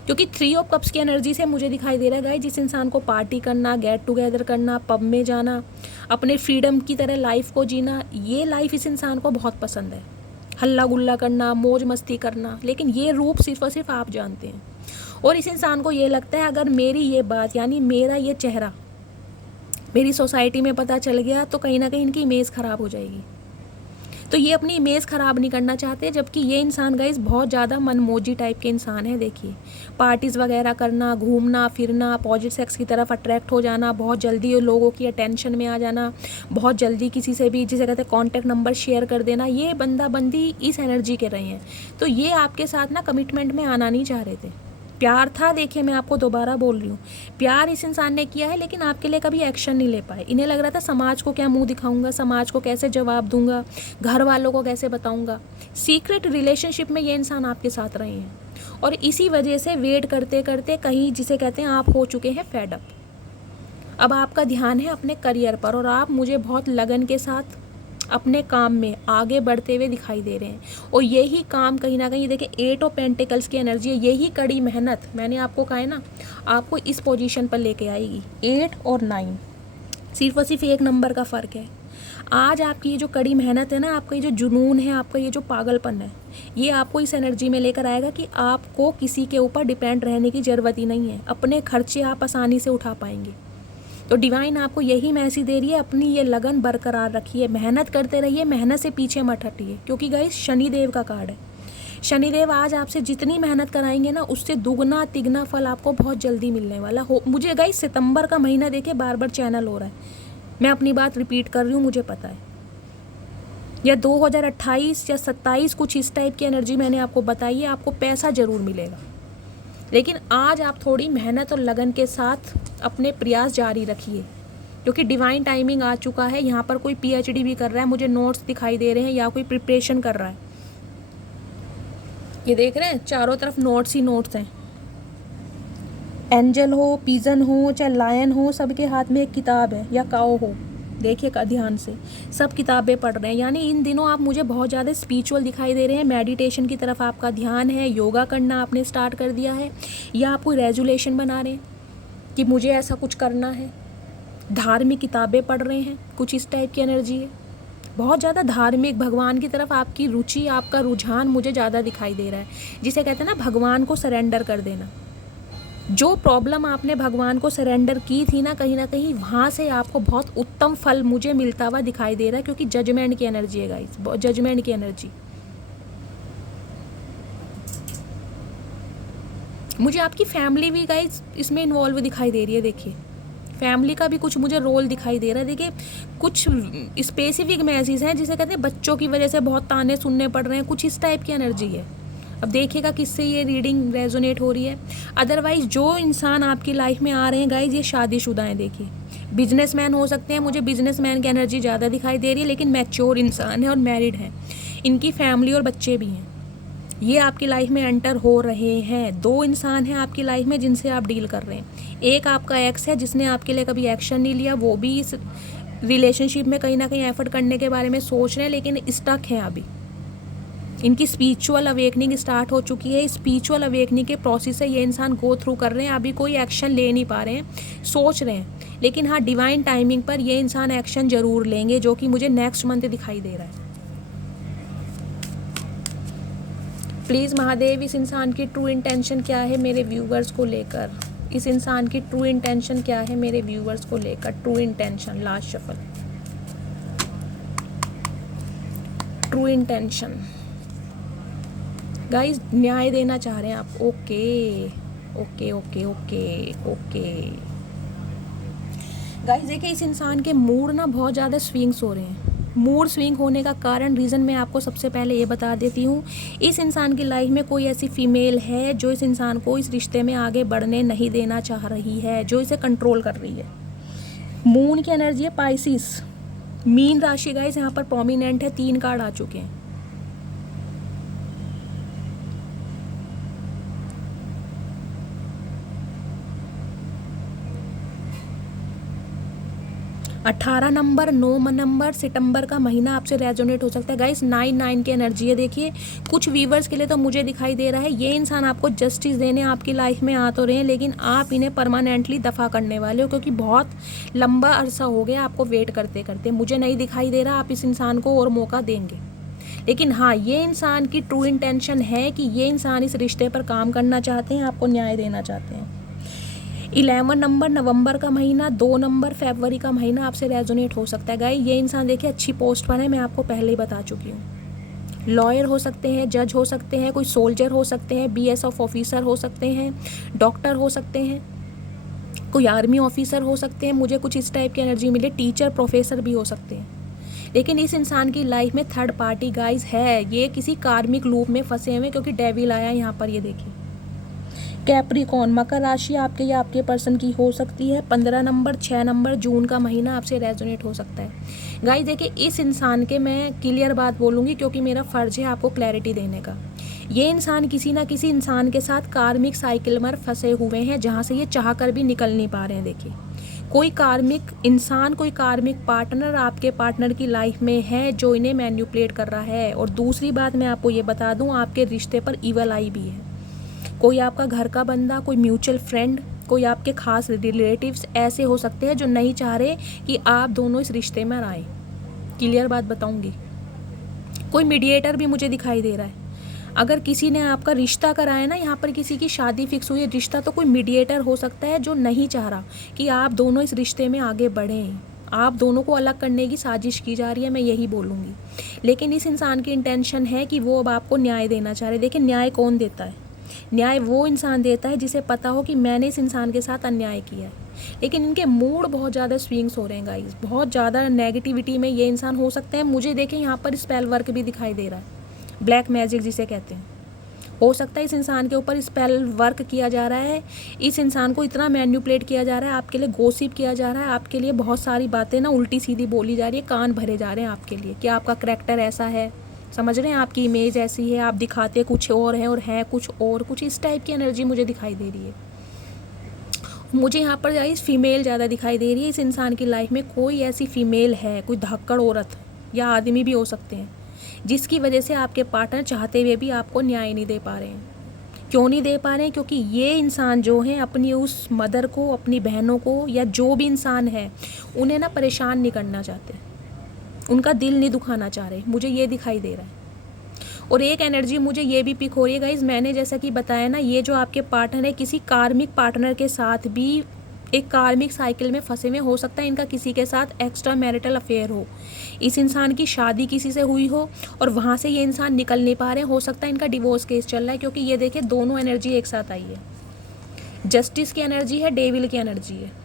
क्योंकि 3 ऑफ कप्स की एनर्जी से मुझे दिखाई दे रहा है गाइज जिस इंसान को पार्टी करना, गेट टुगेदर करना, पब में जाना, अपने फ्रीडम की तरह लाइफ को जीना, ये लाइफ इस इंसान को बहुत पसंद है। हल्ला गुल्ला करना, मौज मस्ती करना, लेकिन ये रूप सिर्फ और सिर्फ आप जानते हैं। और इस इंसान को ये लगता है अगर मेरी ये बात यानी मेरा ये चेहरा मेरी सोसाइटी में पता चल गया तो कहीं ना कहीं इनकी इमेज ख़राब हो जाएगी। तो ये अपनी इमेज ख़राब नहीं करना चाहते, जबकि ये इंसान गाइस बहुत ज़्यादा मनमोजी टाइप के इंसान है। देखिए पार्टीज़ वगैरह करना, घूमना फिरना, अपोजिट सेक्स की तरफ अट्रैक्ट हो जाना, बहुत जल्दी लोगों की अटेंशन में आ जाना, बहुत जल्दी किसी से भी जिसे कहते हैं कॉन्टैक्ट नंबर शेयर कर देना, ये बंदा बंदी इस एनर्जी के रहे हैं। तो ये आपके साथ ना कमिटमेंट में आना नहीं चाह रहे थे। प्यार था, देखिए मैं आपको दोबारा बोल रही हूँ, प्यार इस इंसान ने किया है लेकिन आपके लिए कभी एक्शन नहीं ले पाए। इन्हें लग रहा था समाज को क्या मुंह दिखाऊंगा, समाज को कैसे जवाब दूंगा, घर वालों को कैसे बताऊंगा। सीक्रेट रिलेशनशिप में ये इंसान आपके साथ रहे हैं और इसी वजह से वेट करते करते कहीं जिसे कहते हैं आप हो चुके हैं फेड अप। अब आपका ध्यान है अपने करियर पर और आप मुझे बहुत लगन के साथ अपने काम में आगे बढ़ते हुए दिखाई दे रहे हैं। और यही काम कहीं ना कहीं देखिए 8 ऑफ पेंटिकल्स की एनर्जी है, यही कड़ी मेहनत मैंने आपको कहा है ना आपको इस पोजीशन पर लेके आएगी। 8 और 9 सिर्फ और सिर्फ एक नंबर का फ़र्क है। आज आपकी ये जो कड़ी मेहनत है ना, आपका ये जो जुनून है, आपका ये जो पागलपन है, ये आपको इस एनर्जी में लेकर आएगा कि आपको किसी के ऊपर डिपेंड रहने की ज़रूरत ही नहीं है। अपने खर्चे आप आसानी से उठा पाएंगे। तो डिवाइन आपको यही मैसेज दे रही है, अपनी ये लगन बरकरार रखिए, मेहनत करते रहिए, मेहनत से पीछे मत हटिए। क्योंकि गाइस शनिदेव का कार्ड है, शनिदेव आज आपसे जितनी मेहनत कराएंगे ना उससे दुगना तिगना फल आपको बहुत जल्दी मिलने वाला हो। मुझे गाइस सितंबर का महीना देखिए बार बार चैनल हो रहा है, मैं अपनी बात रिपीट कर रही हूँ, मुझे पता है। या 2028 या 27 कुछ इस टाइप की एनर्जी मैंने आपको बताई है, आपको पैसा ज़रूर मिलेगा। लेकिन आज आप थोड़ी मेहनत और लगन के साथ अपने प्रयास जारी रखिए, क्योंकि डिवाइन टाइमिंग आ चुका है। यहाँ पर कोई पीएचडी भी कर रहा है, मुझे नोट्स दिखाई दे रहे हैं, या कोई प्रिपरेशन कर रहा है। ये देख रहे हैं चारों तरफ नोट्स ही नोट्स हैं। एंजल हो, पिजन हो, चाहे लायन हो, सबके हाथ में एक किताब है, या काओ हो, देखिए का ध्यान से सब किताबें पढ़ रहे हैं। यानी इन दिनों आप मुझे बहुत ज़्यादा स्पिरिचुअल दिखाई दे रहे हैं, मेडिटेशन की तरफ आपका ध्यान है, योगा करना आपने स्टार्ट कर दिया है, या आप कोई रेजोल्यूशन बना रहे हैं कि मुझे ऐसा कुछ करना है, धार्मिक किताबें पढ़ रहे हैं, कुछ इस टाइप की एनर्जी है। बहुत ज़्यादा धार्मिक भगवान की तरफ आपकी रुचि, आपका रुझान मुझे ज़्यादा दिखाई दे रहा है, जिसे कहते हैं ना भगवान को सरेंडर कर देना। जो प्रॉब्लम आपने भगवान को सरेंडर की थी ना कहीं वहाँ से आपको बहुत उत्तम फल मुझे मिलता हुआ दिखाई दे रहा है, क्योंकि जजमेंट की एनर्जी है गाइस, जजमेंट की एनर्जी। मुझे आपकी फैमिली भी गाइस इसमें इन्वॉल्व दिखाई दे रही है। देखिए फैमिली का भी कुछ मुझे रोल दिखाई दे रहा है। देखिए कुछ स्पेसिफिक मैसेज हैं जिसे कहते हैं बच्चों की वजह से बहुत ताने सुनने पड़ रहे हैं, कुछ इस टाइप की एनर्जी है। अब देखिएगा किससे ये रीडिंग रेजोनेट हो रही है। अदरवाइज जो इंसान आपकी लाइफ में आ रहे हैं गाइज ये शादीशुदा हैं। देखिए बिजनेसमैन हो सकते हैं, मुझे बिजनेसमैन की एनर्जी ज़्यादा दिखाई दे रही है, लेकिन मैच्योर इंसान है और मैरिड हैं, इनकी फैमिली और बच्चे भी हैं। ये आपकी लाइफ में एंटर हो रहे हैं। 2 इंसान हैं आपकी लाइफ में जिनसे आप डील कर रहे हैं। एक आपका एक्स है जिसने आपके लिए कभी एक्शन नहीं लिया, वो भी इस रिलेशनशिप में कहीं ना कहीं एफर्ट करने के बारे में सोच रहे हैं, लेकिन स्टक हैं अभी। इनकी स्पिरिचुअल अवेकनिंग स्टार्ट हो चुकी है, स्पिरिचुअल अवेकनिंग के प्रोसेस से ये इंसान गो थ्रू कर रहे हैं, अभी कोई एक्शन ले नहीं पा रहे हैं, सोच रहे हैं। लेकिन हाँ डिवाइन टाइमिंग पर ये इंसान एक्शन ज़रूर लेंगे, जो कि मुझे नेक्स्ट मंथ दिखाई दे रहा है। प्लीज़ महादेव इस इंसान की ट्रू इंटेंशन क्या है मेरे व्यूवर्स को लेकर, इस इंसान की ट्रू इंटेंशन क्या है मेरे व्यूवर्स को लेकर। True intention, last shuffle, true intention guys, न्याय देना चाह रहे हैं आप। Okay okay okay okay okay guys देखिए इस इंसान के मूड ना बहुत ज़्यादा स्विंग्स हो रहे हैं। मूड स्विंग होने का कारण रीज़न मैं आपको सबसे पहले ये बता देती हूँ। इस इंसान की लाइफ में कोई ऐसी फीमेल है जो इस इंसान को इस रिश्ते में आगे बढ़ने नहीं देना चाह रही है, जो इसे कंट्रोल कर रही है। मून की एनर्जी है पाइसिस, मीन राशि गाइस यहाँ पर प्रोमिनेंट है, 3 कार्ड आ चुके हैं। अठारह नंबर, 9 नंबर, सितंबर का महीना आपसे रेजोनेट हो सकता है गाइस। 9 की एनर्जी है। देखिए कुछ व्यूवर्स के लिए तो मुझे दिखाई दे रहा है ये इंसान आपको जस्टिस देने आपकी लाइफ में आ तो रहे हैं, लेकिन आप इन्हें परमानेंटली दफ़ा करने वाले हो, क्योंकि बहुत लंबा अरसा हो गया आपको वेट करते करते। मुझे नहीं दिखाई दे रहा आप इस इंसान को और मौका देंगे, लेकिन हाँ ये इंसान की ट्रू इंटेंशन है कि ये इंसान इस रिश्ते पर काम करना चाहते हैं, आपको न्याय देना चाहते हैं। 11 नंबर, नवंबर का महीना, 2 नंबर, फरवरी का महीना आपसे रेजोनेट हो सकता है गाइस। ये इंसान देखिए अच्छी पोस्ट पर है, मैं आपको पहले ही बता चुकी हूँ। लॉयर हो सकते हैं, जज हो सकते हैं, कोई सोल्जर हो सकते हैं, BSF ऑफिसर हो सकते हैं, डॉक्टर हो सकते हैं, कोई आर्मी ऑफिसर हो सकते हैं, मुझे कुछ इस टाइप की एनर्जी मिले, टीचर प्रोफेसर भी हो सकते हैं। लेकिन इस इंसान की लाइफ में थर्ड पार्टी गाइस है, ये किसी कार्मिक लूप में फंसे हुए, क्योंकि डेविल आया यहाँ पर। ये देखिए कैप्रिकॉर्न, मकर राशि आपके या आपके पर्सन की हो सकती है। 15 नंबर, 6 नंबर, जून का महीना आपसे रेजोनेट हो सकता है गाइस। देखिए इस इंसान के मैं क्लियर बात बोलूँगी, क्योंकि मेरा फ़र्ज़ है आपको क्लैरिटी देने का। ये इंसान किसी ना किसी इंसान के साथ कार्मिक साइकिल में फंसे हुए हैं, जहाँ से ये चाह कर भी निकल नहीं पा रहे हैं। देखिए कोई कार्मिक इंसान, कोई कार्मिक पार्टनर आपके पार्टनर की लाइफ में है जो इन्हें मैन्युपुलेट कर रहा है। और दूसरी बात मैं आपको ये बता दूँ, आपके रिश्ते पर ईवल आई भी है। कोई आपका घर का बंदा, कोई म्यूचुअल फ्रेंड, कोई आपके खास रिलेटिव्स ऐसे हो सकते हैं जो नहीं चाह रहे कि आप दोनों इस रिश्ते में आए। क्लियर बात बताऊंगी। कोई मीडिएटर भी मुझे दिखाई दे रहा है। अगर किसी ने आपका रिश्ता कराया ना, यहाँ पर किसी की शादी फिक्स हुई है, रिश्ता, तो कोई मीडिएटर हो सकता है जो नहीं चाह रहा कि आप दोनों इस रिश्ते में आगे बढ़ें। आप दोनों को अलग करने की साजिश की जा रही है, मैं यही बोलूँगी। लेकिन इस इंसान की इंटेंशन है कि वो अब आपको न्याय देना चाह रहे। देखिए न्याय कौन देता है? न्याय वो इंसान देता है जिसे पता हो कि मैंने इस इंसान के साथ अन्याय किया है। लेकिन इनके मूड बहुत ज़्यादा स्विंग्स हो रहे हैं गाइस, बहुत ज़्यादा नेगेटिविटी में ये इंसान हो सकते हैं। मुझे देखें यहाँ पर स्पेल वर्क भी दिखाई दे रहा है, ब्लैक मैजिक जिसे कहते हैं। हो सकता है इस इंसान के ऊपर स्पेल वर्क किया जा रहा है, इस इंसान को इतना मैन्युपुलेट किया जा रहा है, आपके लिए गॉसिप किया जा रहा है, आपके लिए बहुत सारी बातें ना उल्टी सीधी बोली जा रही है, कान भरे जा रहे हैं आपके लिए कि आपका करैक्टर ऐसा है, समझ रहे हैं, आपकी इमेज ऐसी है, आप दिखाते कुछ और हैं और है कुछ और। कुछ इस टाइप की एनर्जी मुझे दिखाई दे रही है। मुझे यहाँ पर गाइस फीमेल ज़्यादा दिखाई दे रही है। इस इंसान की लाइफ में कोई ऐसी फीमेल है, कोई धक्कड़ औरत या आदमी भी हो सकते हैं, जिसकी वजह से आपके पार्टनर चाहते हुए भी आपको न्याय नहीं दे पा रहे हैं। क्यों नहीं दे पा रहे हैं? क्योंकि ये इंसान जो हैं अपनी उस मदर को, अपनी बहनों को, या जो भी इंसान है उन्हें ना परेशान नहीं करना चाहते, उनका दिल नहीं दुखाना चाह रहे। मुझे ये दिखाई दे रहा है। और एक एनर्जी मुझे ये भी पिक हो रही है गाइज, मैंने जैसा कि बताया ना, ये जो आपके पार्टनर है किसी कार्मिक पार्टनर के साथ भी एक कार्मिक साइकिल में फंसे हुए। हो सकता है इनका किसी के साथ एक्स्ट्रा मैरिटल अफेयर हो, इस इंसान की शादी किसी से हुई हो और वहाँ से ये इंसान निकल नहीं पा रहे। हो सकता है इनका डिवोर्स केस चल रहा है, क्योंकि ये देखिए दोनों एनर्जी एक साथ आई है। जस्टिस की एनर्जी है, डेविल की एनर्जी है।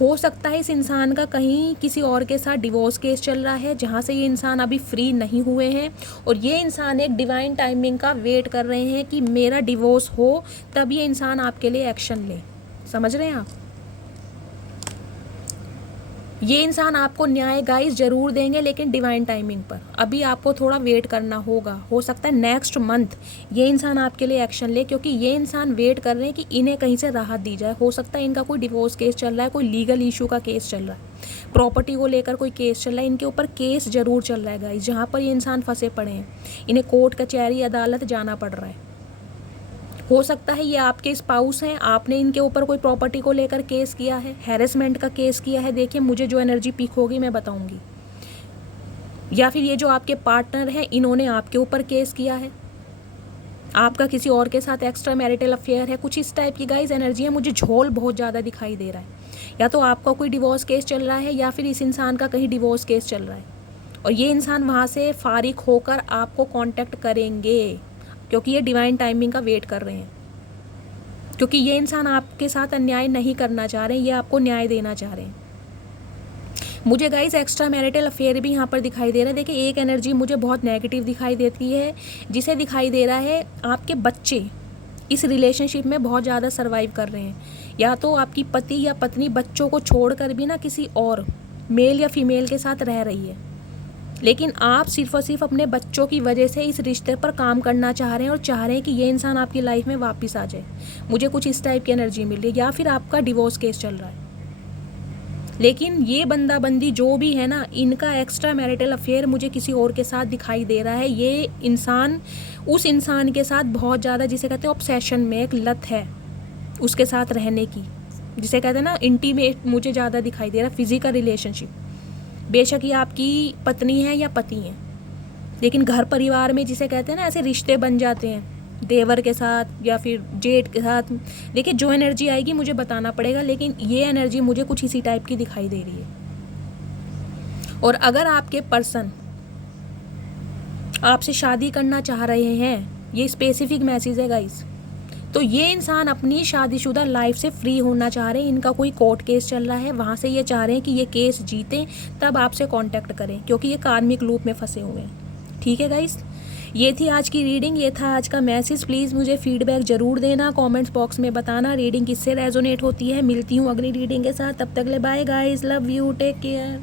हो सकता है इस इंसान का कहीं किसी और के साथ डिवोर्स केस चल रहा है, जहाँ से ये इंसान अभी फ्री नहीं हुए हैं, और ये इंसान एक डिवाइन टाइमिंग का वेट कर रहे हैं कि मेरा डिवोर्स हो, तब ये इंसान आपके लिए एक्शन ले। समझ रहे हैं आप? ये इंसान आपको न्याय गाइस जरूर देंगे, लेकिन डिवाइन टाइमिंग पर। अभी आपको थोड़ा वेट करना होगा। हो सकता है नेक्स्ट मंथ ये इंसान आपके लिए एक्शन ले, क्योंकि ये इंसान वेट कर रहे हैं कि इन्हें कहीं से राहत दी जाए। हो सकता है इनका कोई डिवोर्स केस चल रहा है, कोई लीगल इशू का केस चल रहा है, प्रॉपर्टी को लेकर कोई केस चल रहा है, इनके ऊपर केस जरूर चल रहा है गाइस, जहाँ पर ये इंसान फंसे पड़े हैं। इन्हें कोर्ट कचहरी अदालत जाना पड़ रहा है। हो सकता है ये आपके स्पाउस हैं, आपने इनके ऊपर कोई प्रॉपर्टी को लेकर केस किया है, हैरेसमेंट का केस किया है। देखिए मुझे जो एनर्जी पिक होगी मैं बताऊंगी। या फिर ये जो आपके पार्टनर हैं, इन्होंने आपके ऊपर केस किया है, आपका किसी और के साथ एक्स्ट्रा मैरिटल अफेयर है। कुछ इस टाइप की गाइस एनर्जी है। मुझे झोल बहुत ज़्यादा दिखाई दे रहा है। या तो आपका कोई डिवोर्स केस चल रहा है, या फिर इस इंसान का कहीं डिवोर्स केस चल रहा है, और ये इंसान वहाँ से फारिग होकर आपको कॉन्टेक्ट करेंगे, क्योंकि ये डिवाइन टाइमिंग का वेट कर रहे हैं। क्योंकि ये इंसान आपके साथ अन्याय नहीं करना चाह रहे हैं, ये आपको न्याय देना चाह रहे हैं। मुझे गाइस एक्स्ट्रा मैरिटल अफेयर भी यहाँ पर दिखाई दे रहा है। देखिए एक एनर्जी मुझे बहुत नेगेटिव दिखाई देती है, जिसे दिखाई दे रहा है आपके बच्चे इस रिलेशनशिप में बहुत ज़्यादा सर्वाइव कर रहे हैं। या तो आपकी पति या पत्नी बच्चों को छोड़कर भी ना किसी और मेल या फीमेल के साथ रह रही है, लेकिन आप सिर्फ और सिर्फ अपने बच्चों की वजह से इस रिश्ते पर काम करना चाह रहे हैं और चाह रहे हैं कि ये इंसान आपकी लाइफ में वापस आ जाए। मुझे कुछ इस टाइप की एनर्जी मिल रही है, या फिर आपका डिवोर्स केस चल रहा है। लेकिन ये बंदा बंदी जो भी है ना, इनका एक्स्ट्रा मैरिटल अफेयर मुझे किसी और के साथ दिखाई दे रहा है। ये इंसान उस इंसान के साथ बहुत ज़्यादा, जिसे कहते हैं ऑब्सेशन में, एक लत है उसके साथ रहने की, जिसे कहते हैं ना इंटीमेट, मुझे ज़्यादा दिखाई दे रहा है फिजिकल रिलेशनशिप। बेशक ये आपकी पत्नी है या पति है, लेकिन घर परिवार में जिसे कहते हैं ना ऐसे रिश्ते बन जाते हैं, देवर के साथ या फिर जेठ के साथ। देखिए जो एनर्जी आएगी मुझे बताना पड़ेगा, लेकिन ये एनर्जी मुझे कुछ इसी टाइप की दिखाई दे रही है। और अगर आपके पर्सन आपसे शादी करना चाह रहे हैं, ये स्पेसिफिक मैसेज है गाइस, तो ये इंसान अपनी शादीशुदा लाइफ से फ्री होना चाह रहे हैं। इनका कोई कोर्ट केस चल रहा है, वहाँ से ये चाह रहे हैं कि ये केस जीतें, तब आपसे कांटेक्ट करें, क्योंकि ये कार्मिक लूप में फंसे हुए हैं। ठीक है गाइस, ये थी आज की रीडिंग, ये था आज का मैसेज। प्लीज़ मुझे फीडबैक ज़रूर देना, कमेंट्स बॉक्स में बताना रीडिंग किससे रेजोनेट होती है। मिलती हूँ अगली रीडिंग के साथ, तब तक ले bye guys, love you, take care.